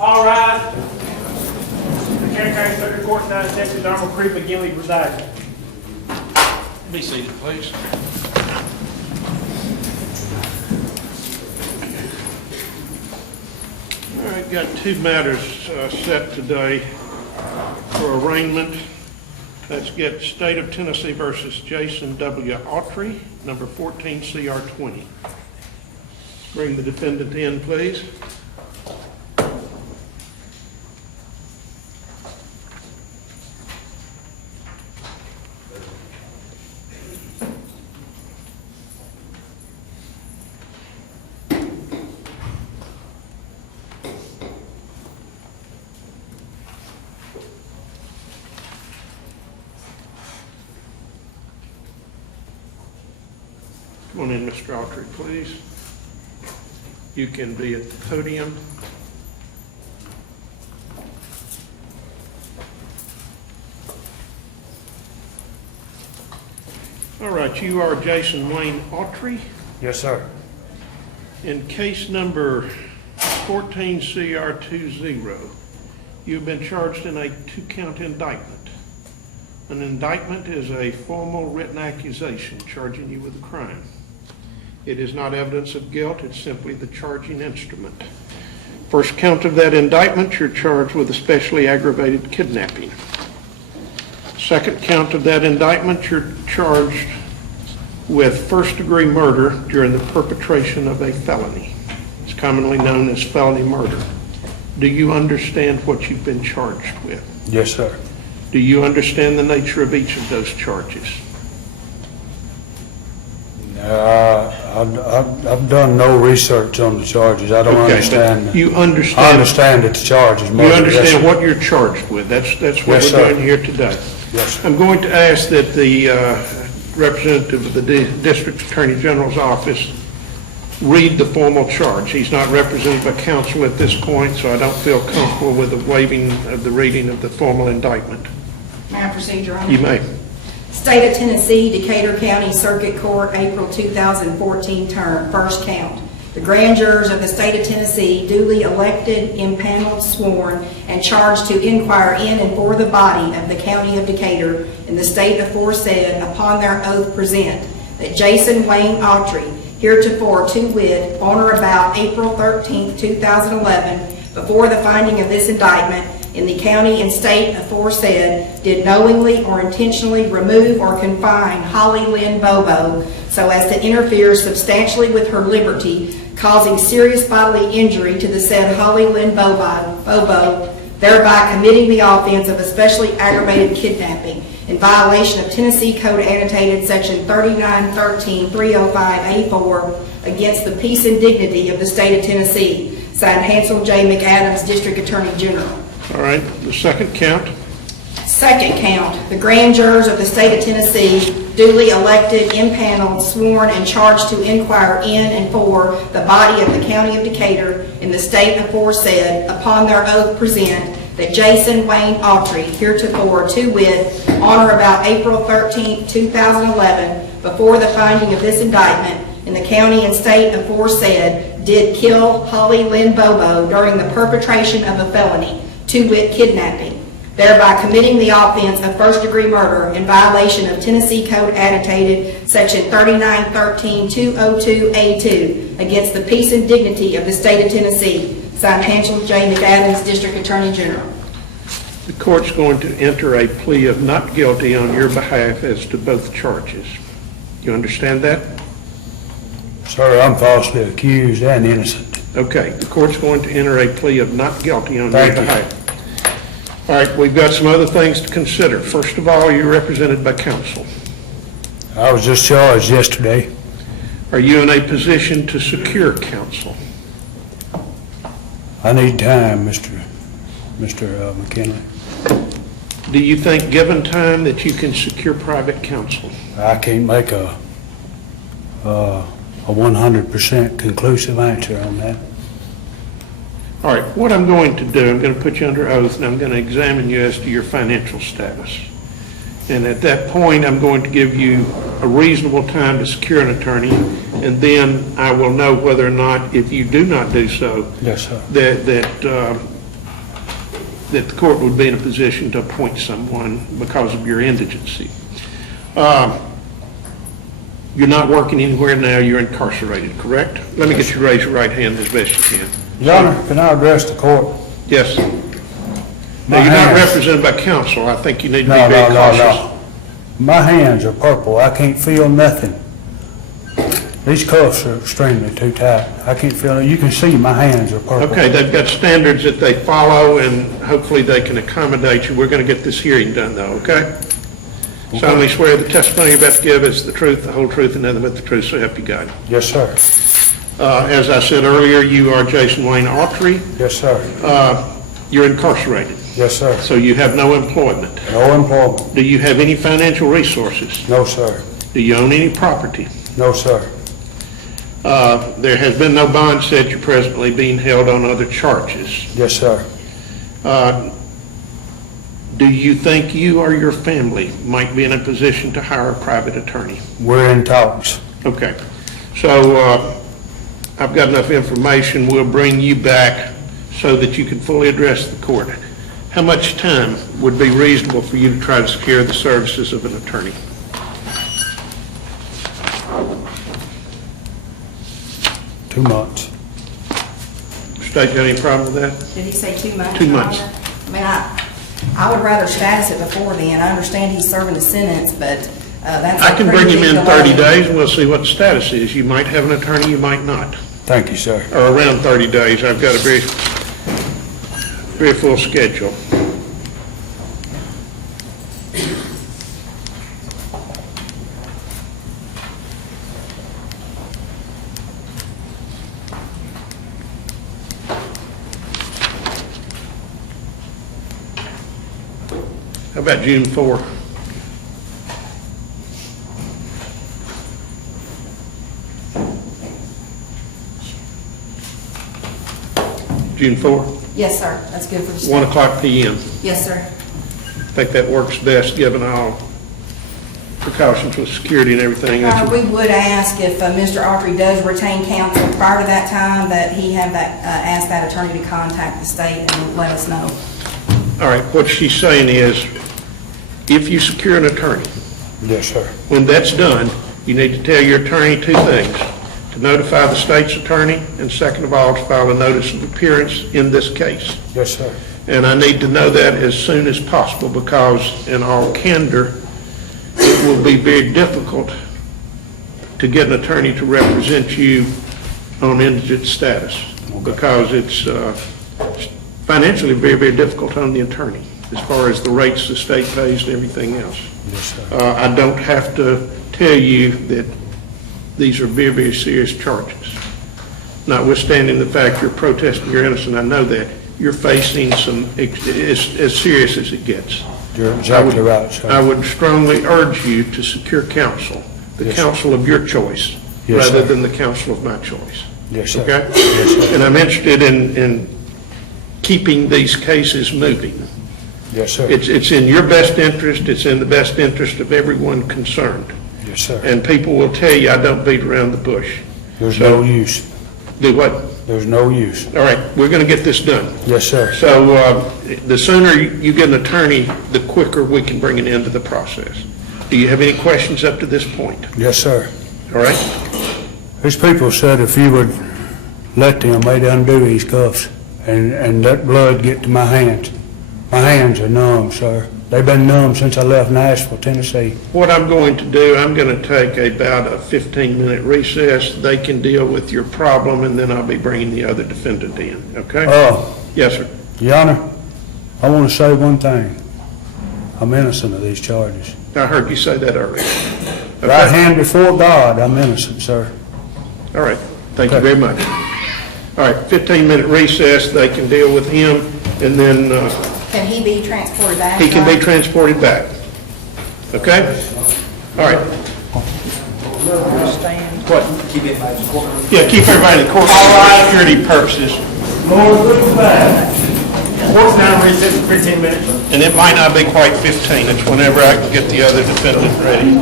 All rise. The County Circuit Court now in session. Honorable Creed McGinley presiding. Be seated, please. All right, got two matters set today for arraignment. Let's get State of Tennessee versus Jason W. Autry, number 14 CR 20. Bring the defendant in, please. Come on in, Mr. Autry, please. You can be at the podium. All right, you are Jason Wayne Autry. Yes, sir. In case number 14 CR 20, you've been charged in a 2-count indictment. An indictment is a formal written accusation charging you with a crime. It is not evidence of guilt, it's simply the charging instrument. First count of that indictment, you're charged with especially aggravated kidnapping. Second count of that indictment, you're charged with first-degree murder during the perpetration of a felony. It's commonly known as felony murder. Do you understand what you've been charged with? Yes, sir. Do you understand the nature of each of those charges? I've done no research on the charges. I don't understand. You understand. I understand that the charge is murder. You understand yes, what you're charged with. That's what yes, we're sir. doing here today. Yes, sir. I'm going to ask that the representative of the District Attorney General's office read the formal charge. He's not represented by counsel at this point, so I don't feel comfortable with the waiving of the reading of the formal indictment. May I proceed, Your Honor? You may. State of Tennessee, Decatur County Circuit Court, April 2014 term, first count. The grand jurors of the state of Tennessee, duly elected, impaneled, sworn, and charged to inquire in and for the body of the county of Decatur in the state aforesaid, upon their oath present that Jason Wayne Autry, heretofore to wit, on or about April 13, 2011, before the finding of this indictment, in the county and state aforesaid, did knowingly or intentionally remove or confine Holly Lynn Bobo so as to interfere substantially with her liberty, causing serious bodily injury to the said Holly Lynn Bobo, thereby committing the offense of especially aggravated kidnapping in violation of Tennessee Code Annotated Section 3913-305A4 against the peace and dignity of the state of Tennessee. Signed, Hansel J. McAdams, District Attorney General. All right, the second count. Second count, the grand jurors of the state of Tennessee, duly elected, impaneled, sworn, and charged to inquire in and for the body of the county of Decatur in the state aforesaid, upon their oath present that Jason Wayne Autry, heretofore to wit, on or about April 13, 2011, before the finding of this indictment in the county and state aforesaid, did kill Holly Lynn Bobo during the perpetration of a felony, to wit, kidnapping, thereby committing the offense of first-degree murder in violation of Tennessee Code Annotated Section 3913-202A2 against the peace and dignity of the state of Tennessee. Signed, Hansel J. McAdams, District Attorney General. The court's going to enter a plea of not guilty on your behalf as to both charges. You understand that? Sir, I'm falsely accused and innocent. Okay, the court's going to enter a plea of not guilty on Thank your you. behalf. All right, we've got some other things to consider. First of all, you're represented by counsel. I was just charged yesterday. Are you in a position to secure counsel? I need time, Mr. McKinley. Do you think, given time, that you can secure private counsel? I can't make a 100% conclusive answer on that. All right, what I'm going to do, I'm going to put you under oath, and I'm going to examine you as to your financial status. And at that point, I'm going to give you a reasonable time to secure an attorney, and then I will know whether or not, if you do not do so, Yes, sir. that that the court would be in a position to appoint someone because of your indigency. You're not working anywhere now, you're incarcerated, correct? Let me get you to raise your right hand as best you can. Your Honor, can I address the court? Yes. My Now, you're not hands. represented by counsel. I think you need to be No, very no, cautious. no, no. My hands are purple. I can't feel nothing. These cuffs are extremely too tight. I can't feel it. You can see my hands are purple. Okay, they've got standards that they follow, and hopefully they can accommodate you. We're going to get this hearing done, though, okay? Solemnly swear the testimony you're about to give is the truth, the whole truth, and nothing but the truth, so help you God. Yes, sir. As I said earlier, you are Jason Wayne Autry. Yes, sir. You're incarcerated, Yes, sir. so you have no employment. No employment. Do you have any financial resources? No, sir. Do you own any property? No, sir. There has been no bond set. You're presently being held on other charges. Yes, sir. Do you think you or your family might be in a position to hire a private attorney? We're in talks. Okay. So I've got enough information. We'll bring you back so that you can fully address the court. How much time would be reasonable for you to try to secure the services of an attorney? Two months. State, got any problem with that? Did he say 2 months? 2 months. Your Honor? I mean, I would rather status it before then. I understand he's serving a sentence, but that's. I can a pretty bring him in big 30 delay. days and we'll see what the status is. You might have an attorney, you might not. Thank you, sir. Or around 30 days. I've got a very full schedule. How about June 4? June 4, Yes, sir. That's good for the 1 state. o'clock p.m. Yes, sir. I think that works best, given all precautions with security and everything. We would ask if Mr. Autry does retain counsel prior to that time, that he have that, ask that attorney to contact the state and let us know. All right, what she's saying is, if you secure an attorney, Yes, sir. when that's done, you need to tell your attorney 2 things: to notify the state's attorney, and second of all, to file a notice of appearance in this case. Yes, sir. And I need to know that as soon as possible, because in all candor, it will be very difficult to get an attorney to represent you on indigent status, because it's financially very, very difficult on the attorney, as far as the rates the state pays and everything else. Yes, sir. I don't have to tell you that these are very, very serious charges. Notwithstanding the fact you're protesting you're innocent, I know that. You're facing some, as serious as it gets. You're exactly right, sir. I would strongly urge you to secure counsel, the Yes, sir. counsel of your choice, Yes, rather sir. than the counsel of my choice. Yes, sir. Okay? Yes, sir. And I'm interested in keeping these cases moving. Yes, sir. It's in your best interest, it's in the best interest of everyone concerned. Yes, sir. And people will tell you I don't beat around the bush. There's So- no use. Do what? There's no use. All right, we're going to get this done. Yes, sir. So the sooner you get an attorney, the quicker we can bring an end to the process. Do you have any questions up to this point? Yes, sir. All right? These people said if you would let them, they'd undo these cuffs and let blood get to my hands. My hands are numb, sir. They've been numb since I left Nashville, Tennessee. What I'm going to do, I'm going to take about a 15-minute recess. They can deal with your problem, and then I'll be bringing the other defendant in, okay? Yes, sir. Your Honor, I want to say one thing. I'm innocent of these charges. I heard you say that earlier. Right Okay? hand before God, I'm innocent, sir. All right. Thank you Okay. very much. All right, 15-minute recess. They can deal with him, and then Can he be transported back? he can be John? transported back. Okay? All right. What? Yeah, keep everybody in the court for security purposes. Court's now in recess for 15 minutes. And it might not be quite 15. It's whenever I can get the other defendant ready.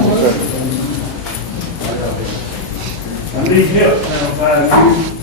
I need help now,